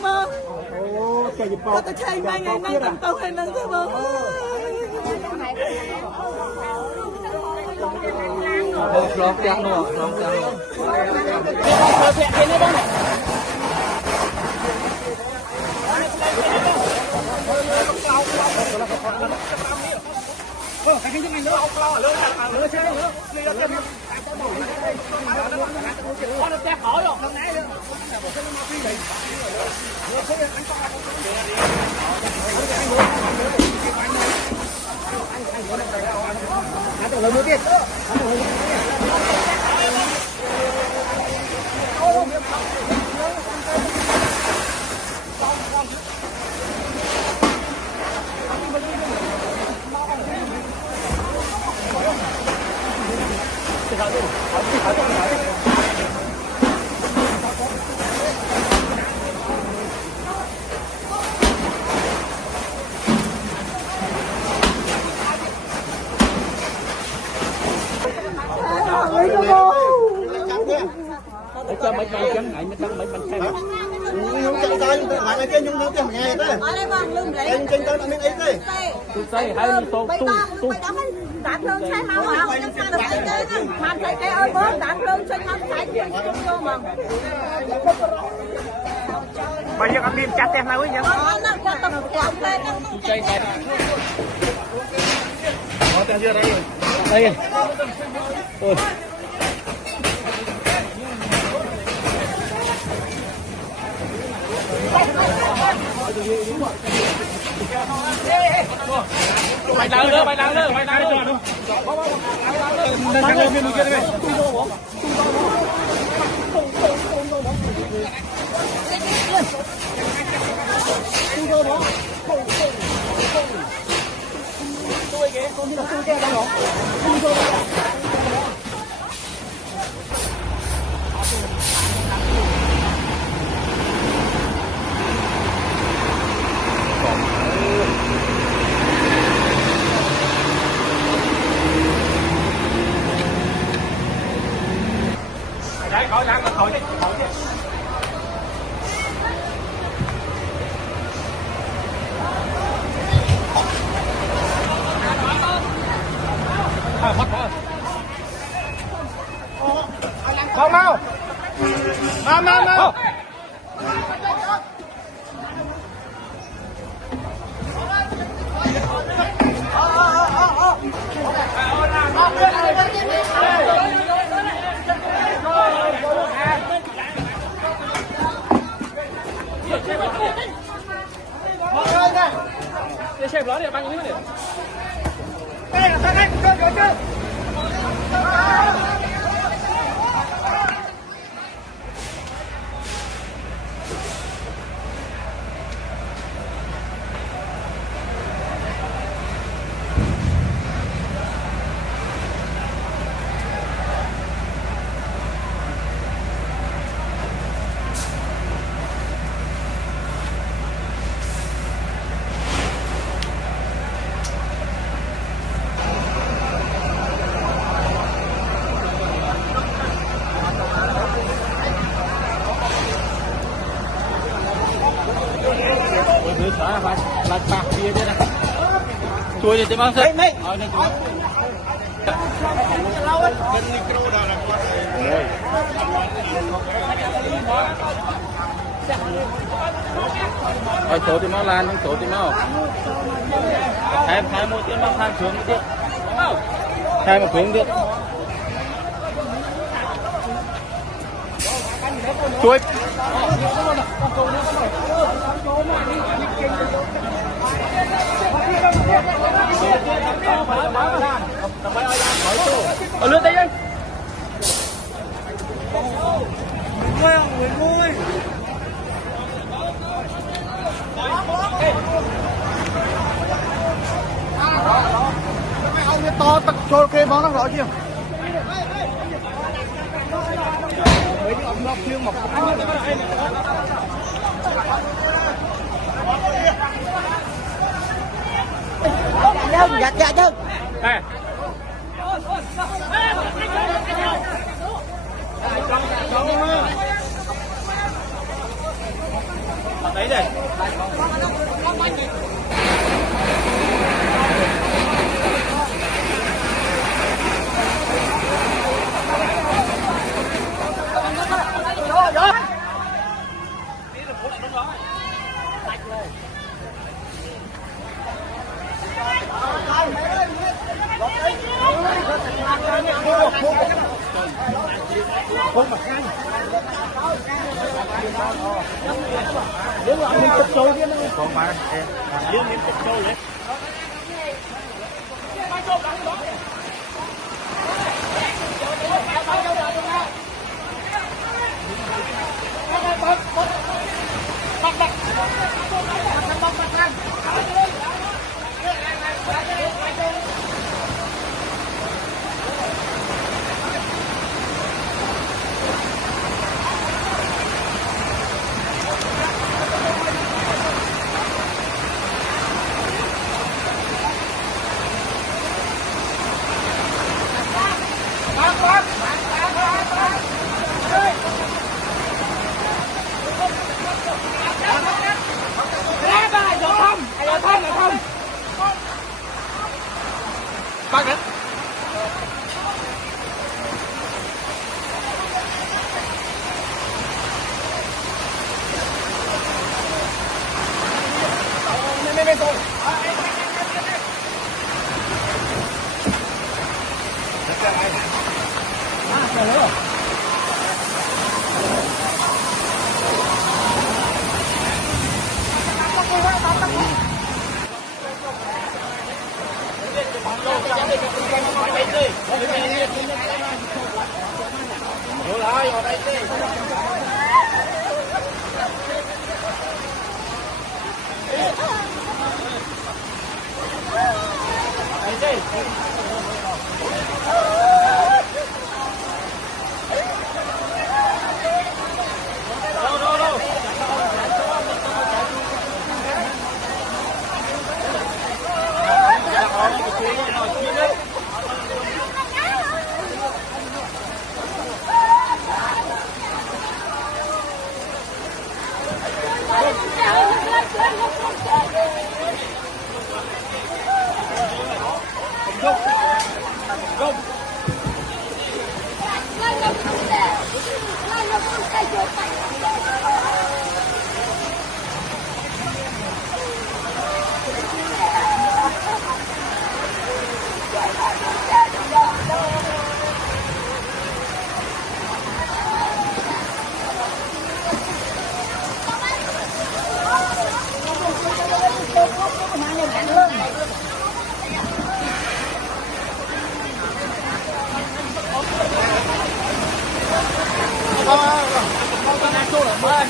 mơ có tôi chơi mấy ngày nay tao tao hay nâng thế mơ lọt trắng luôn lọt trắng luôn cho mấy con trắng này mới trắng mấy con xem nhung chân tay lại cái nhung nhung cái ngày đó anh chân tay nó mới ấy thế tôi say hay tôi đạn lương sai mau hả? Mà thấy cái ơi bố đạn lương sai mau sai chung vô mà. Bao nhiêu con tim chặt em nào ấy nhỉ? Nó cho tao quăng lên. tôi say này. có tiền chưa đây rồi. Đây. Ôi. Mày đang nữa, mày đang nữa, mày đang nữa. Đấy, khỏi đang khỏi đi, khỏi đi. Mất rồi. Mau. Để xem nó đi, băng như thế này. Phải là bạc kia đây này. Chui đi tìm ăn sớm. Đây. Rồi số thì máu lan, số thì máu. Thay một tiếng máu thay xuống một tiếng. Thay một tiếngទៀត. Chui. Ở lướt đây anh. Người ông to tật cho kê món nó rõ chưa? Mấy cái ông nó phiêu mọc. Dạ chứ. Đây. Đấy đây. Không mà khăn. Nếu mà mình tập trâu đi nữa. Còn mà nếu mình tập trâu đấy. Bác đấy. Lên rồi.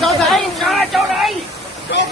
Cho đây, cho đây. Rồi,